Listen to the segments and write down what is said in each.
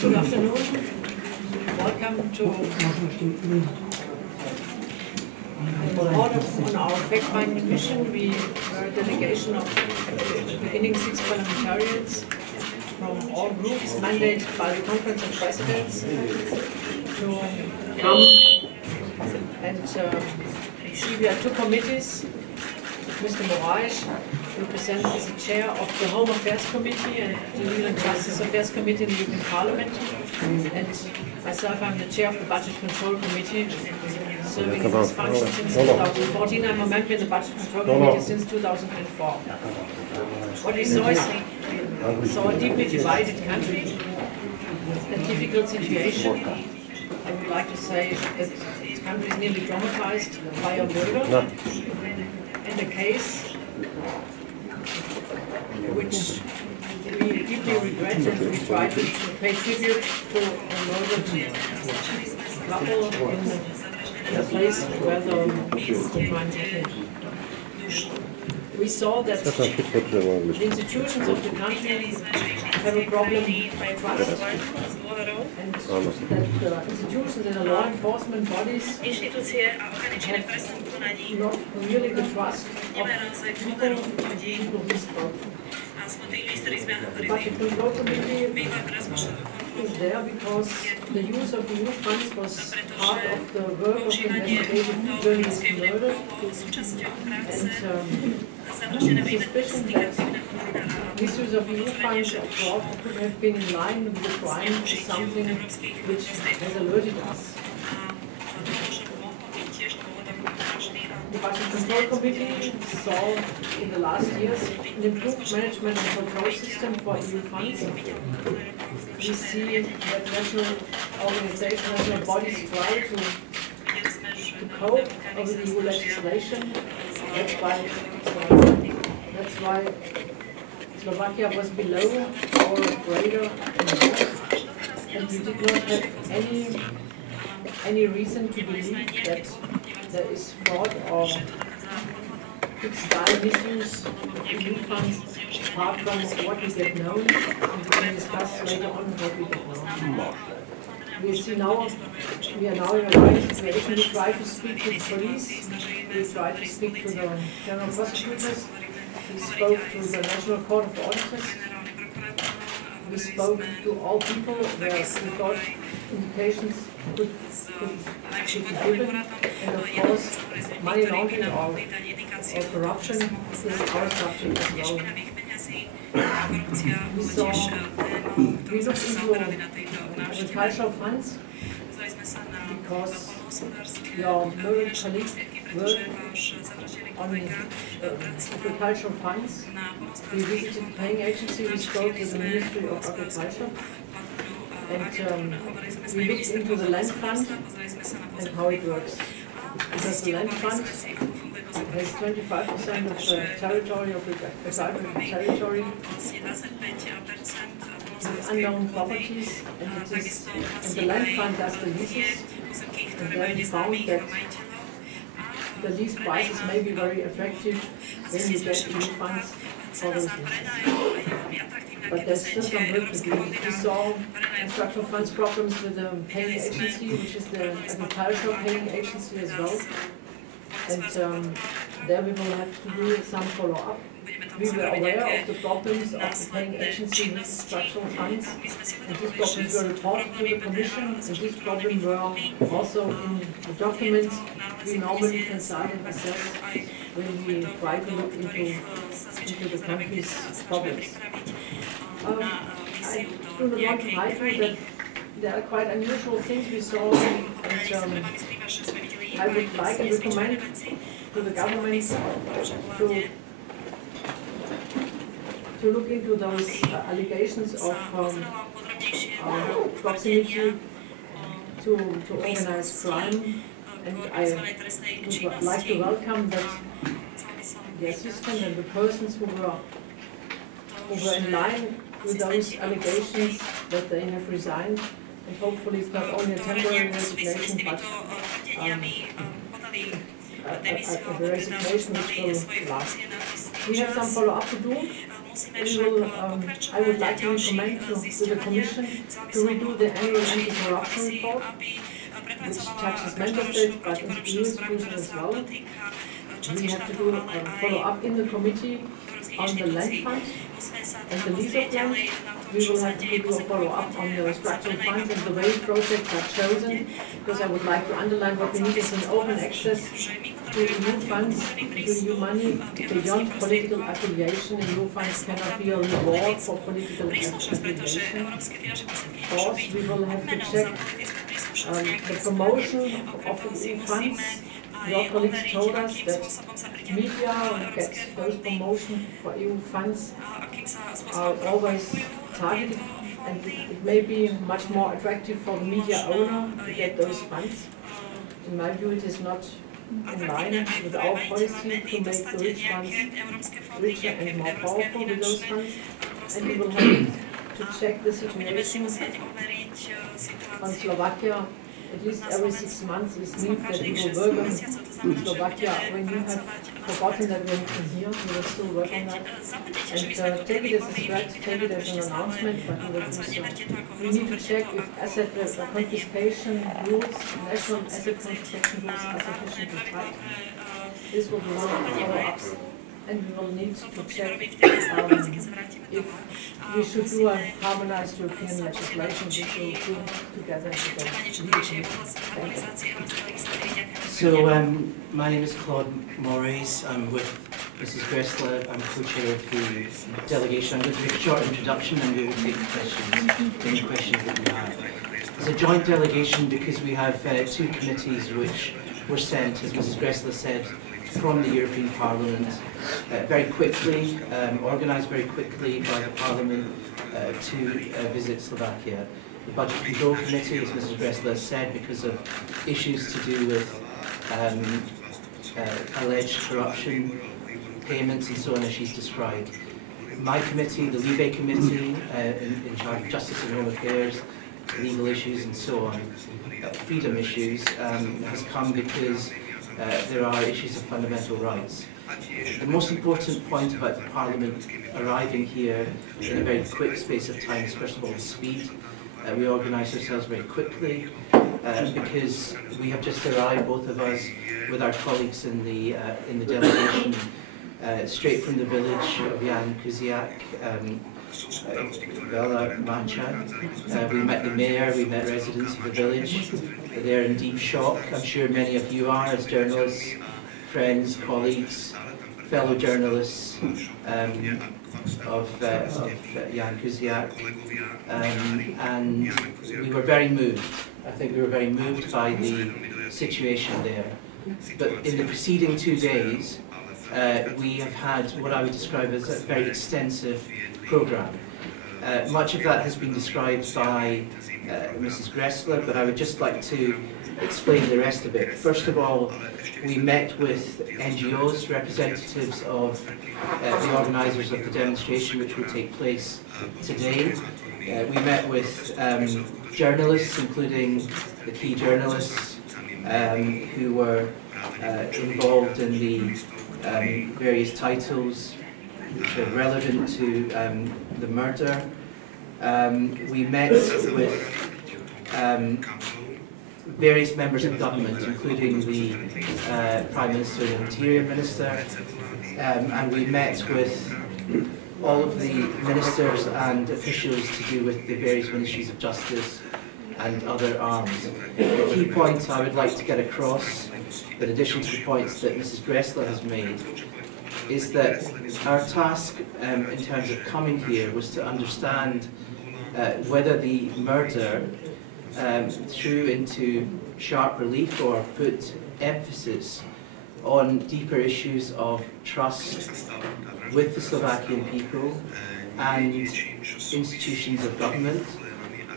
Good afternoon. Welcome to report on our fact-finding mission. We were a delegation of the beginning 6 parliamentarians from all groups mandated by the Conference of Presidents to come and see. We have two committees. Mr. Moraes represents as the chair of the Home Affairs Committee and the Legal and Justice Affairs Committee in the European Parliament. And myself, I'm the chair of the Budget Control Committee, serving in this function since 2014. I'm a member in the Budget Control Committee since 2004. What we saw is a deeply divided country, a difficult situation. I would like to say that this country is nearly traumatized by a murder. And a case which we deeply regret, and we try to pay tribute to a murdered couple in a place where the crime happened. We saw that the institutions of the country have a problem with trust, and that the institutions and the law enforcement bodies have not really the trust of people who spoke. The Budget Control Committee is there because the use of the EU funds was part of the work of investigative journalist murder, and suspicion that misuse of EU funds or fraud could have been in line with the crime is something which has alerted us. The Budget Control Committee saw in the last years an improved management and control system for EU funds. We see that national organizations, national bodies try to cope with EU legislation. That's why Slovakia was below our radar, and we did not have any reason to believe that there is fraud or big-style misuse of EU funds, apart from what we get known, and we can discuss later on what we get known. We are now in a right situation. We try to speak to the police, we try to speak to the general prosecutors, we spoke to the National Court of Auditors, we spoke to all people where we thought indications could be given, and of course money laundering or corruption is our subject as well. We looked into agricultural funds because your Murray colleague worked on agricultural funds. We visited the paying agency, we spoke with the Ministry of Agriculture, and we looked into the land fund and how it works. Because the land fund has 25% of the territory of the agricultural territory with unknown properties, and the land fund does the leases, and then we found that the lease prices may be very attractive when you get EU funds for those leases. But there's still some work to do. We saw structural funds problems with the paying agency, which is the agricultural paying agency as well. And there we will have to do some follow-up. We were aware of the problems of the paying agency with structural funds, and these problems were reported to the Commission, and these problems were also in the documents we normally consult and assess when we try to look into the country's problems. I do not want to hide you that there are quite unusual things we saw, and I would like and recommend to the government to look into those allegations of proximity to organized crime, and I would like to welcome that the assistant and the persons who were in line with those allegations, that they have resigned, and hopefully it's not only a temporary resignation, but a resignation which will last. We have some follow-up to do. I would like to recommend to the Commission to redo the annual anti-corruption report, which touches member states but in the EU institutions as well. We have to do a follow-up in the committee on the land fund and the lease of land. We will have to do a follow-up on the structural funds and the way projects are chosen, because I would like to underline what we need is an open access to EU funds, to EU money, beyond political affiliation. EU funds cannot be a reward for political affiliation. Of course, we will have to check the promotion of EU funds. Your colleagues told us that media get those promotion for EU funds are always targeted, and it may be much more attractive for the media owner to get those funds. In my view, it is not in line with our policy to make the rich ones richer and more powerful with those funds, and we will have to check the situation on Slovakia. At least every 6 months, this means that we will work on Slovakia. When you have forgotten that we're here, we will still work on that. And take it as a threat, take it as an announcement, but we will do so. We need to check if asset confiscation rules, national asset confiscation rules are sufficiently tight. This will be one of the follow-ups. And we will need to check if we should do a harmonized European legislation, which we will do together. So, my name is Claude Moraes. I'm with Mrs. Gressler. I'm co-chair of the delegation. I'm going to make a short introduction and we will take any questions that you have. It's a joint delegation because we have two committees which were sent, as Mrs. Gressler said, from the European Parliament very quickly, organised very quickly by the Parliament to visit Slovakia. The Budget Control Committee, as Mrs. Gressler said, because of issues to do with alleged corruption, payments and so on, as she's described. My committee, the Libe Committee, in charge of Justice and Home Affairs, legal issues and so on, freedom issues, has come because there are issues of fundamental rights. The most important point about the Parliament arriving here in a very quick space of time is, first of all, the speed. We organised ourselves very quickly because we have just arrived, both of us, with our colleagues in the delegation, straight from the village of Jan Kuciak, Vela Mancha. We met the mayor, we met residents of the village. They're in deep shock. I'm sure many of you are, as journalists, friends, colleagues, fellow journalists of Jan Kuciak. And we were very moved. I think we were very moved by the situation there. But in the preceding 2 days, we have had what I would describe as a very extensive programme. Much of that has been described by Mrs. Gressler, but I would just like to explain the rest of it. First of all, we met with NGOs, representatives of the organisers of the demonstration which will take place today. We met with journalists, including the key journalists who were involved in the various titles which are relevant to the murder. We met with various members of government, including the Prime Minister and Interior Minister, and we met with all of the ministers and officials to do with the various ministries of justice and other arms. The key point I would like to get across, in addition to the points that Mrs. Gressler has made, is that our task in terms of coming here was to understand whether the murder threw into sharp relief or put emphasis on deeper issues of trust with the Slovakian people and institutions of government,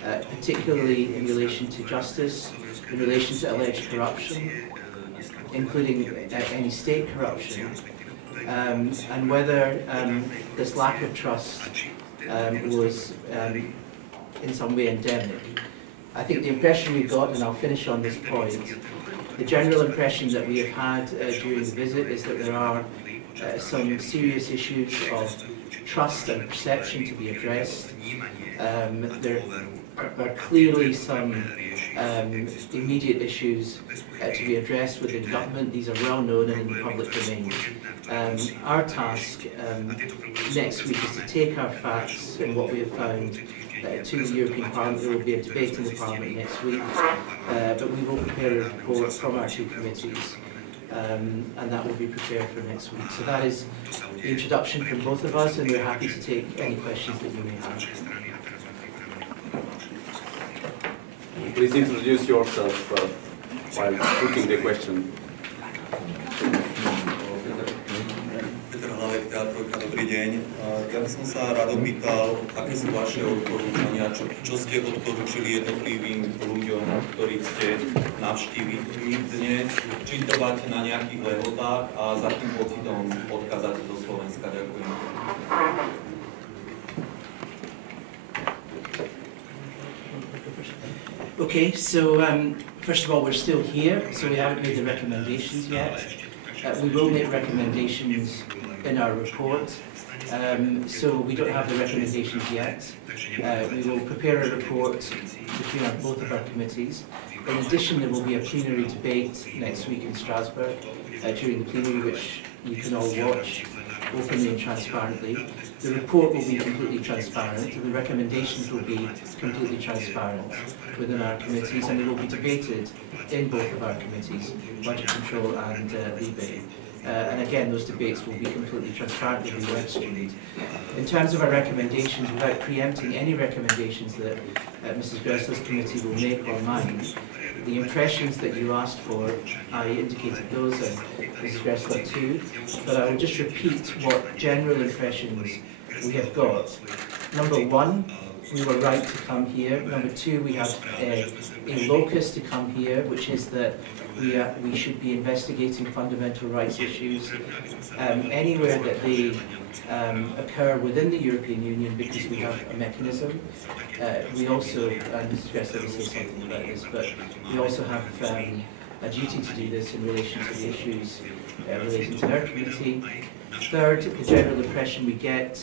particularly in relation to justice, in relation to alleged corruption, including any state corruption, and whether this lack of trust was in some way endemic. I think the impression we got, and I'll finish on this point, the general impression that we have had during the visit is that there are some serious issues of trust and perception to be addressed. There are clearly some immediate issues to be addressed within government. These are well known and in the public domain. Our task next week is to take our facts and what we have found to the European Parliament. There will be a debate in the Parliament next week, but we will prepare a report from our two committees, and that will be prepared for next week. So that is the introduction from both of us, and we're happy to take any questions that you may have. Please introduce yourself while putting the question. Dobrý deň. Ja by som sa rád opýtal, aké sú vaše odporúčania, čo ste odporúčili jednotlivým ľuďom, ktorých ste navštívili dnes, či trváte na nejakých lehotách a za akým pocitom odchádzate do Slovenska. Ďakujem. Okay, so first of all, we're still here, so we haven't made the recommendations yet. We will make recommendations in our report, so we don't have the recommendations yet. We will prepare a report between both of our committees. In addition, there will be a plenary debate next week in Strasbourg during the plenary, which you can all watch openly and transparently. The report will be completely transparent, and the recommendations will be completely transparent within our committees, and they will be debated in both of our committees, Budget Control and Libe. And again, those debates will be completely transparent, will be web streamed. In terms of our recommendations, without preempting any recommendations that Mrs. Gressler's committee will make or mine, the impressions that you asked for, I indicated those, and Mrs. Gressler too, but I will just repeat what general impressions we have got. Number one, we were right to come here. Number two, we have a locus to come here, which is that we should be investigating fundamental rights issues anywhere that they occur within the European Union, because we have a mechanism. We also, and Mrs. Gressler will say something about this, but we also have a duty to do this in relation to the issues relating to our community. Third, the general impression we get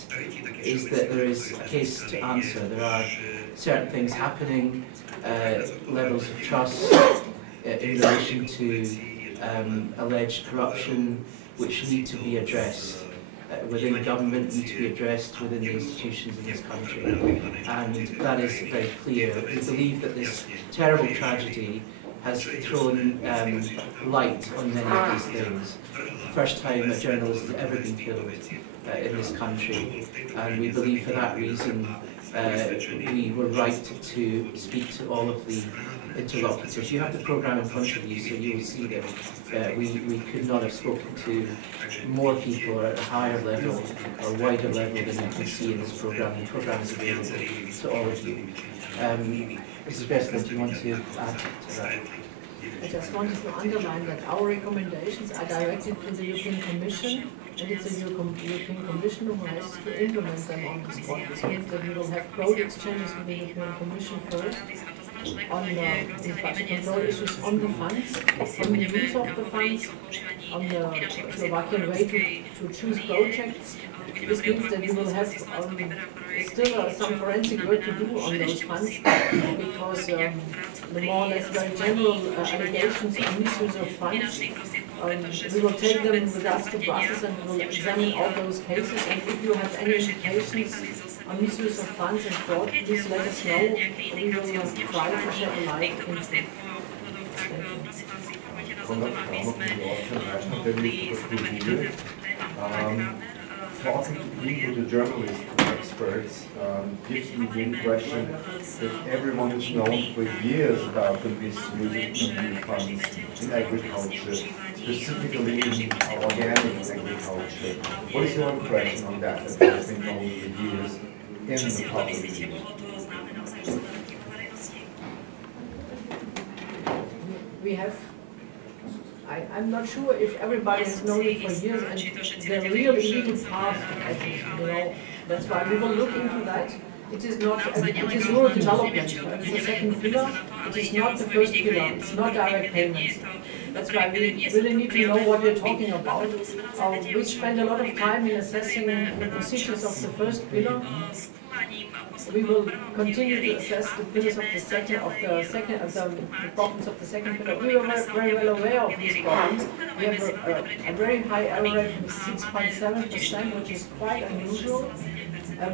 is that there is a case to answer. There are certain things happening, levels of trust in relation to alleged corruption, which need to be addressed within the government, need to be addressed within the institutions in this country. And that is very clear. We believe that this terrible tragedy has thrown light on many of these things. First time a journalist has ever been killed in this country, and we believe for that reason we were right to speak to all of the interlocutors. You have the programme in front of you, so you will see that we could not have spoken to more people at a higher level or wider level than you can see in this programme. The programme is available to all of you. Mrs. Gressler, do you want to add to that? I just wanted to underline that our recommendations are directed to the European Commission, and it's the European Commission who has to implement them on the spot. This means that we will have broad exchanges with the European Commission first on the budget control issues, on the funds, on the use of the funds, on the Slovakian way to choose projects. This means that we will have still some forensic work to do on those funds, because the more or less very general allegations on misuse of funds, we will take them with us to Brussels and we will examine all those cases, and if you have any indications on misuse of funds and fraud, please let us know. We will try to shed a light into talking to the journalists and experts gives me the impression that everyone has known for years about the misuse of EU funds in agriculture, specifically in organic agriculture. What is your impression on that? That has been known for years in the public? We have. I'm not sure if everybody has known it for years, and the real illegal part, I think, that's why we will look into that. It is not, it is rural development, it's the second pillar, it is not the first pillar, it's not direct payments. That's why we really need to know what we're talking about. We spend a lot of time in assessing the procedures of the first pillar. We will continue to assess the pillars of the problems of the second pillar. We were very well aware of these problems. We have a very high error rate of 6.7%, which is quite unusual.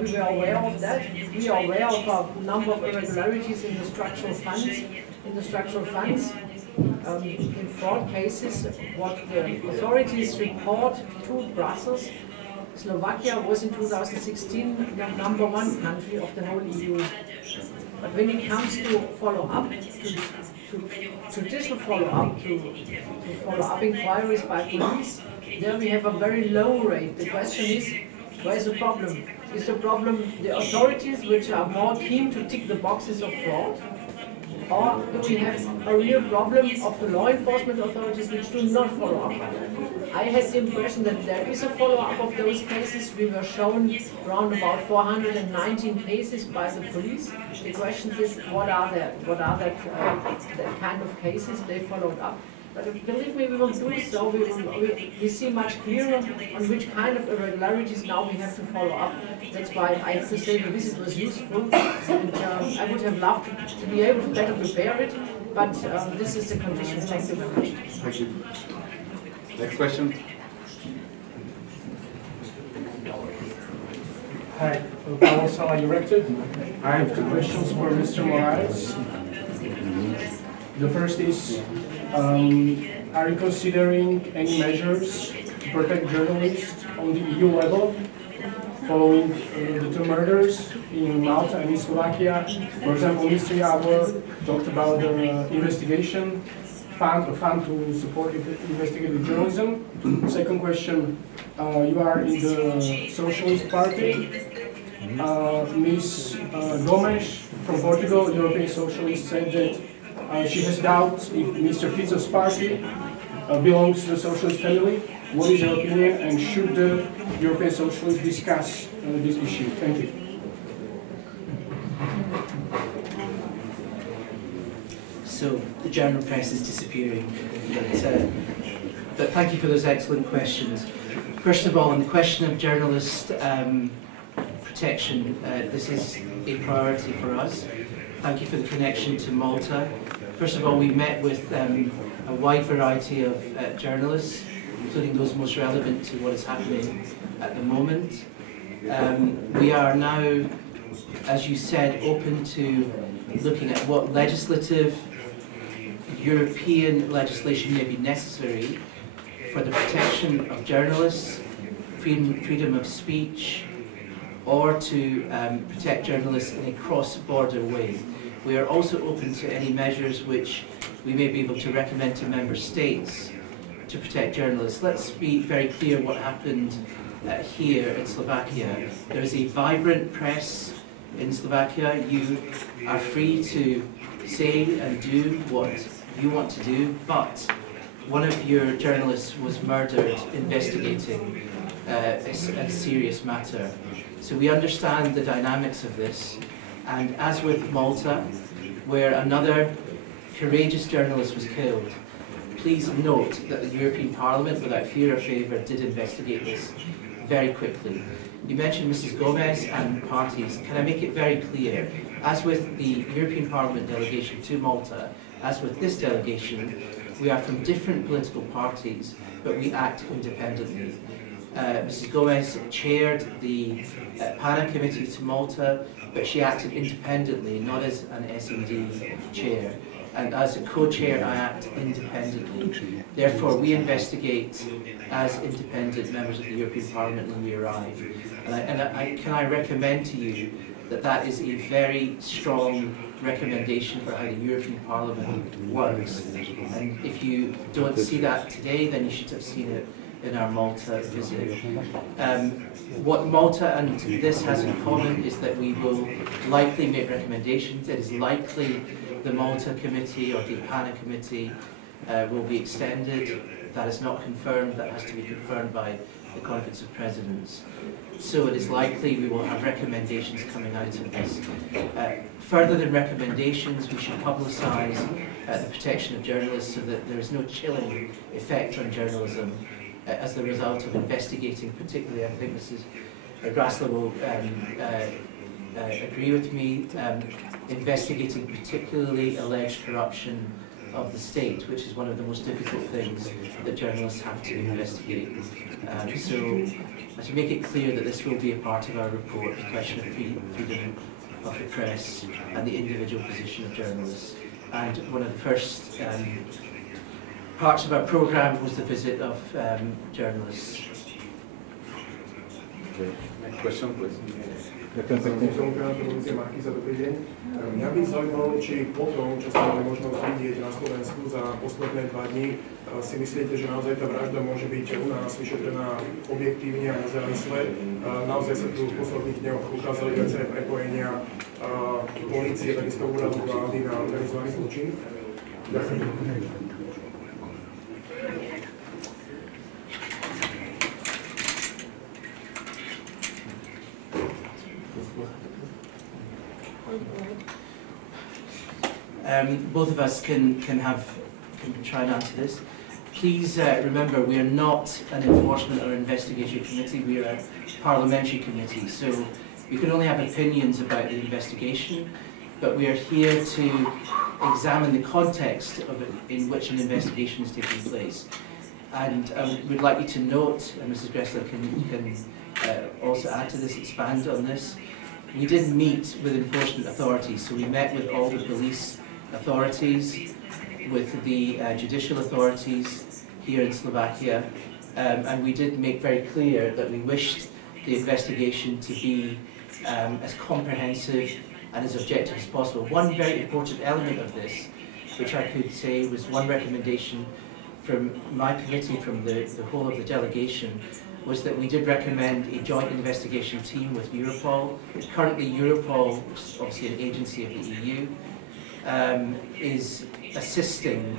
We were aware of that. We are aware of a number of irregularities in the structural funds. In fraud cases, what the authorities report to Brussels, Slovakia was in 2016 the #1 country of the whole EU. But when it comes to follow-up, to judicial follow-up, to follow-up inquiries by police, there we have a very low rate. The question is, where's the problem? Is the problem the authorities which are more keen to tick the boxes of fraud? Or do we have a real problem of the law enforcement authorities which do not follow up? I had the impression that there is a follow-up of those cases. We were shown around about 419 cases by the police. The question is, what are that kind of cases they followed up? But believe me, we will do so. We see much clearer on which kind of irregularities now we have to follow up. That's why I have to say the visit was useful, and I would have loved to be able to better prepare it, but this is the condition. Thank you very much. Thank you. Next question. Hi, Paolo Sala, elected. I have 2 questions for Mr. Moraes. The first is, are you considering any measures to protect journalists on the EU level following the 2 murders in Malta and in Slovakia? For example, Mr. Javor talked about the investigation fund to support investigative journalism. Second question, you are in the Socialist Party. Ms. Gomes from Portugal, European Socialist, said that she has doubts if Mr. Fico's party belongs to the Socialist family. What is your opinion, and should the European Socialists discuss this issue? Thank you. So the German press is disappearing. But thank you for those excellent questions. First of all, on the question of journalist protection, this is a priority for us. Thank you for the connection to Malta. First of all, we met with a wide variety of journalists, including those most relevant to what is happening at the moment. We are now, as you said, open to looking at what legislative European legislation may be necessary for the protection of journalists, freedom of speech, or to protect journalists in a cross-border way. We are also open to any measures which we may be able to recommend to member states to protect journalists. Let's be very clear what happened here in Slovakia. There is a vibrant press in Slovakia. You are free to say and do what you want to do, but one of your journalists was murdered investigating a serious matter. So we understand the dynamics of this, and as with Malta, where another courageous journalist was killed, please note that the European Parliament, without fear or favour, did investigate this very quickly. You mentioned Mrs. Gomez and parties. Can I make it very clear, as with the European Parliament delegation to Malta, as with this delegation, we are from different political parties, but we act independently. Mrs. Gomez chaired the PANA committee to Malta, but she acted independently, not as an S&D chair. And as a co-chair, I act independently. Therefore, we investigate as independent members of the European Parliament when we arrive. Can I recommend to you that that is a very strong recommendation for how the European Parliament works. And if you don't see that today, then you should have seen it in our Malta visit. What Malta and this has in common is that we will likely make recommendations. It is likely the Malta committee or the PANA committee will be extended that is not confirmed, that has to be confirmed by the Conference of Presidents. So it is likely we will have recommendations coming out of this. Further than recommendations, we should publicise the protection of journalists so that there is no chilling effect on journalism as the result of investigating, particularly, I think Mrs. Grassler will agree with me, investigating particularly alleged corruption of the state, which is one of the most difficult things that journalists have to investigate. So to make it clear that this will be a part of our report, the question of freedom of the press and the individual position of journalists. And one of the first parts of our programme was the visit of journalists. Okay. Next question, please. Ďakujem pekne. Mňa by zaujímalo, či potom, čo sme mali možnosť vidieť na Slovensku za posledné 2 dní, si myslíte, že naozaj tá vražda môže byť u nás vyšetrená objektívne a nezávisle. Naozaj sa tu v posledných dňoch ukázali viaceré prepojenia polície, takisto úradu vlády na organizovaný zločin. Ďakujem. Both of us can try and answer this. Please remember, we are not an enforcement or investigation committee, we are a parliamentary committee, so we can only have opinions about the investigation, but we are here to examine the context of it in which an investigation is taking place. And we'd like you to note, and Mrs. Gressler can also add to this, expand on this, we did meet with enforcement authorities, so we met with all the police authorities, with the judicial authorities here in Slovakia, and we did make very clear that we wished the investigation to be as comprehensive and as objective as possible. One very important element of this, which I could say was one recommendation from my committee, from the whole of the delegation, was that we did recommend a joint investigation team with Europol. Currently Europol, obviously an agency of the EU, is assisting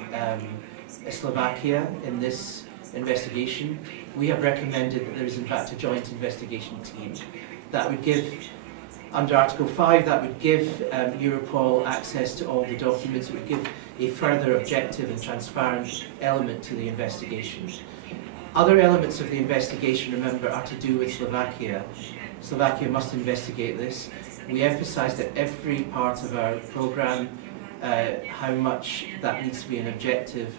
Slovakia in this investigation. We have recommended that there is in fact a joint investigation team that would give, under Article 5, that would give Europol access to all the documents. It would give a further objective and transparent element to the investigation. Other elements of the investigation, remember, are to do with Slovakia. Slovakia must investigate this. We emphasised at every part of our programme how much that needs to be an objective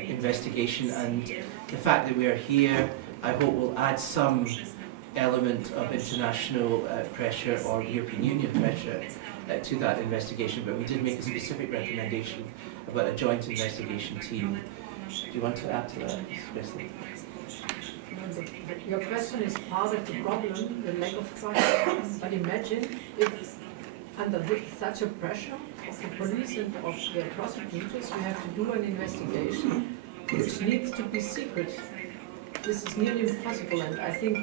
investigation, and the fact that we are here, I hope, will add some element of international pressure or European Union pressure to that investigation, but we did make a specific recommendation about a joint investigation team. Do you want to add to that, President? Your question is part of the problem, the lack of trust. But imagine if under such a pressure of the police and of the prosecutors, you have to do an investigation which needs to be secret. This is nearly impossible, and I think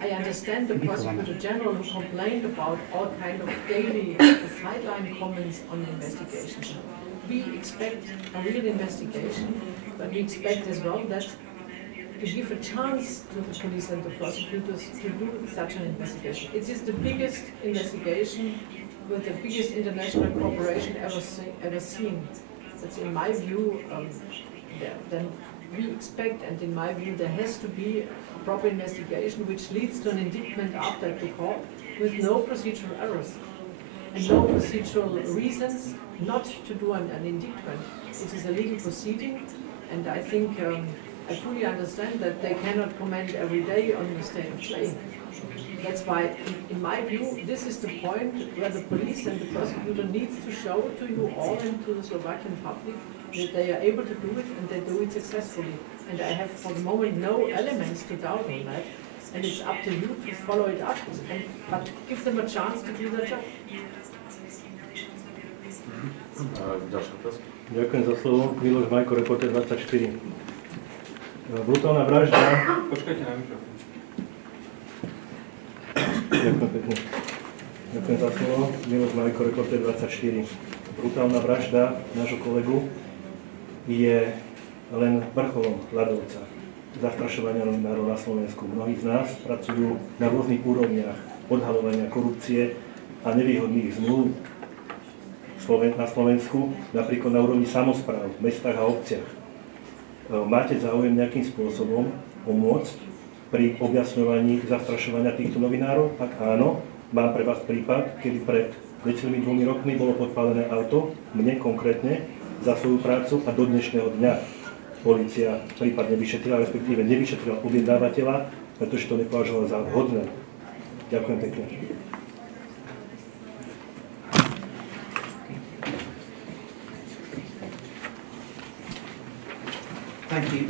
I understand the Prosecutor General who complained about all kind of daily sideline comments on the investigation. We expect a real investigation, but we expect as well that to give a chance to the police and the prosecutors to do such an investigation. It is the biggest investigation with the biggest international cooperation ever seen. That's in my view, then we expect, and in my view there has to be a proper investigation which leads to an indictment after the court with no procedural errors and no procedural reasons not to do an indictment. It is a legal proceeding, and I think I fully understand that they cannot comment every day on the state of play. That's why, in my view, this is the point where the police and the prosecutor needs to show to you all and to the Slovakian public that they are able to do it and they do it successfully. And I have for the moment no elements to doubt on that. And it's up to you to follow it up, but give them a chance to do their job. Ďakujem za slovo. Miloš Majko, Reporter 24. Brutálna vražda. Počkajte na mikrofón. Ďakujem pekne. Ďakujem za slovo. Miloš Majko, Reporter 24. Brutálna vražda nášho kolegu je len vrcholom ľadovca zastrašovania novinárov na Slovensku. Mnohí z nás pracujú na rôznych úrovniach odhaľovania korupcie a nevýhodných zmluv na Slovensku, napríklad na úrovni samospráv, v mestách a obciach. Máte záujem nejakým spôsobom pomôcť pri objasňovaní zastrašovania týchto novinárov? Ak áno, mám pre vás prípad, kedy pred necelými 2 rokmi bolo podpálené auto, mne konkrétne, za svoju prácu a do dnešného dňa polícia prípadne vyšetrila, respektíve nevyšetrila objednávateľa, pretože to nepovažovala za vhodné. Ďakujem pekne.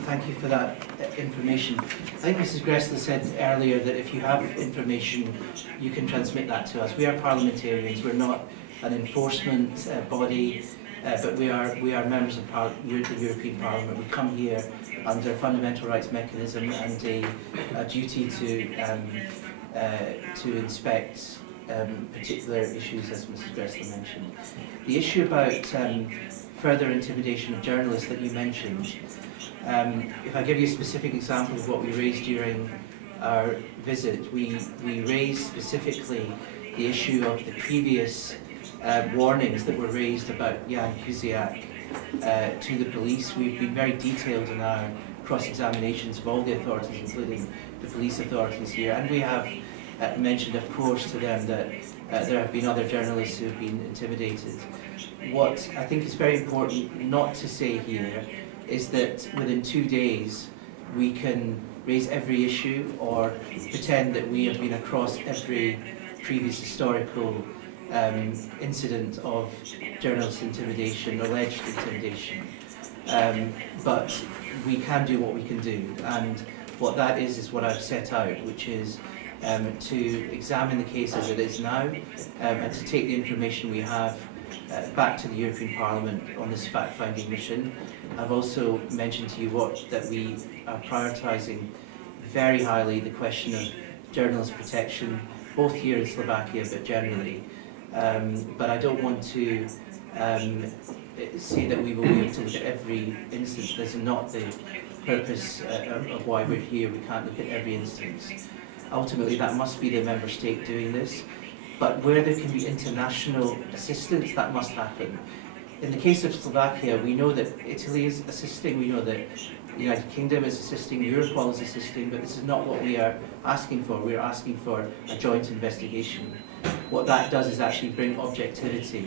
Thank you for that information. I think Mrs. Gressler said earlier that if you have information, you can transmit that to us. We are parliamentarians. We're not an enforcement body, but we are members of the European Parliament. We come here under a fundamental rights mechanism and a duty to inspect particular issues, as Mrs. Gressler mentioned. The issue about further intimidation of journalists that you mentioned, if I give you a specific example of what we raised during our visit, we raised specifically the issue of the previous warnings that were raised about Jan Kuciak to the police. We've been very detailed in our cross-examinations of all the authorities, including the police authorities here, and we have mentioned, of course, to them that there have been other journalists who have been intimidated. What I think is very important not to say here is that within 2 days we can raise every issue or pretend that we have been across every previous historical incident of journalist intimidation, alleged intimidation. But we can do what we can do, and what that is what I've set out, which is to examine the case as it is now, and to take the information we have back to the European Parliament on this fact-finding mission. I've also mentioned to you that we are prioritising very highly the question of journalist protection, both here in Slovakia but generally. But I don't want to say that we will be able to look at every instance. That's not the purpose of why we're here. We can't look at every instance. Ultimately, that must be the member state doing this. But where there can be international assistance, that must happen. In the case of Slovakia, we know that Italy is assisting, we know that the United Kingdom is assisting, Europol is assisting, but this is not what we are asking for. We are asking for a joint investigation. What that does is actually bring objectivity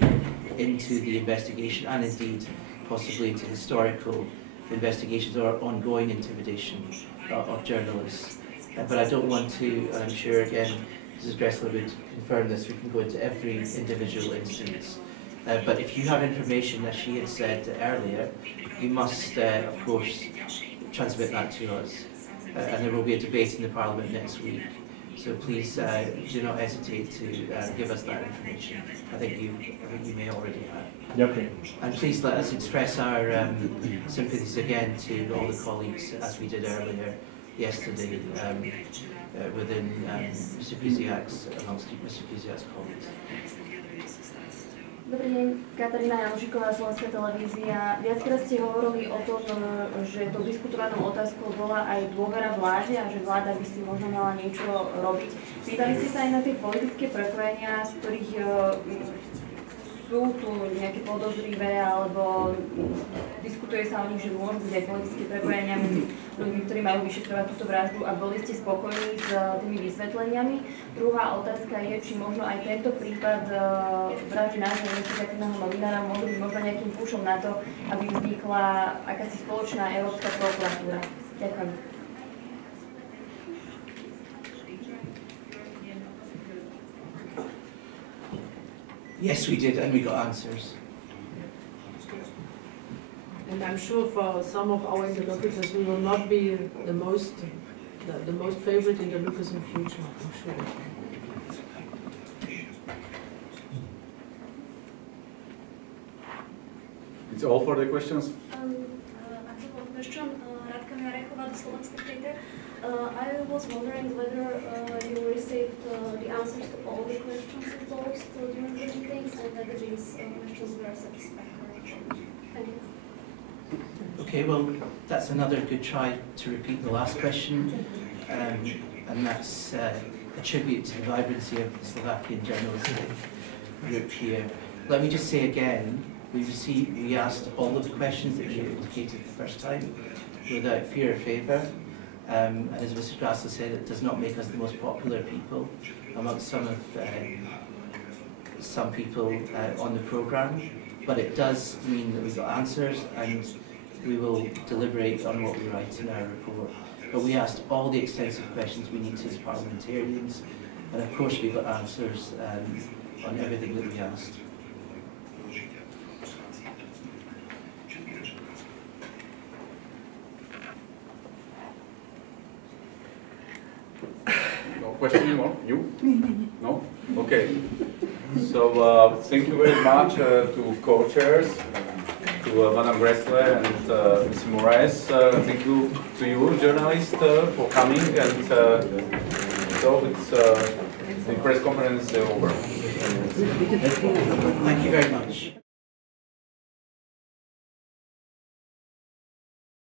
into the investigation, and indeed possibly into historical investigations or ongoing intimidation of journalists. But I don't want to, and I'm sure again Mrs. Gressler would confirm this, we can go into every individual instance. But if you have information, as she had said earlier, you must, of course, transmit that to us. And there will be a debate in the Parliament next week. So please do not hesitate to give us that information. I think you may already have. Okay. And please let us express our sympathies again to all the colleagues, as we did earlier yesterday, within Mr. Kuciak's, amongst Mr. Kuciak's colleagues. Dobrý deň, Katarína Janúšiková, Slovenská televízia. Viackrát ste hovorili o tom, že tou diskutovanou otázkou bola aj dôvera vláde a že vláda by si možno mala niečo robiť. Pýtali ste sa aj na tie politické prepojenia, z ktorých sú tu nejaké podozrivé, alebo diskutuje sa o nich, že môžu byť aj politické prepojenia medzi ľuďmi, ktorí majú vyšetrovať túto vraždu, a boli ste spokojní s tými vysvetleniami? Druhá otázka je, či možno aj tento prípad vraždy nášho investigatívneho novinára môže byť možno nejakým pušom na to, aby vznikla akási spoločná európska prokuratúra. Ďakujem. Yes, we did, and we got answers. And I'm sure for some of our interlocutors, we will not be the most favorite interlocutors in the future, I'm sure. It's all for the questions? Answer one question. Radka Miarechová, the Slovenska Paper. I was wondering whether you received the answers to all the questions you posed during the meetings, and whether these questions were satisfactory. Thank you. Okay, well, that's another good try to repeat the last question, and that's a tribute to the vibrancy of the Slovakian journalistic group here. Let me just say again, we asked all of the questions that you indicated the first time without fear or favour. And as Mr. Grassler said, it does not make us the most popular people amongst some people on the programme, but it does mean that we've got answers and we will deliberate on what we write in our report. But we asked all the extensive questions we need to as parliamentarians, and of course we got answers on everything that we asked. No question anymore? You? No? Okay. So thank you very much to co-chairs, to Madame Gressler and Mr. Moraes. Thank you to you, journalists, for coming. And so it's the press conference over. Thank you very much.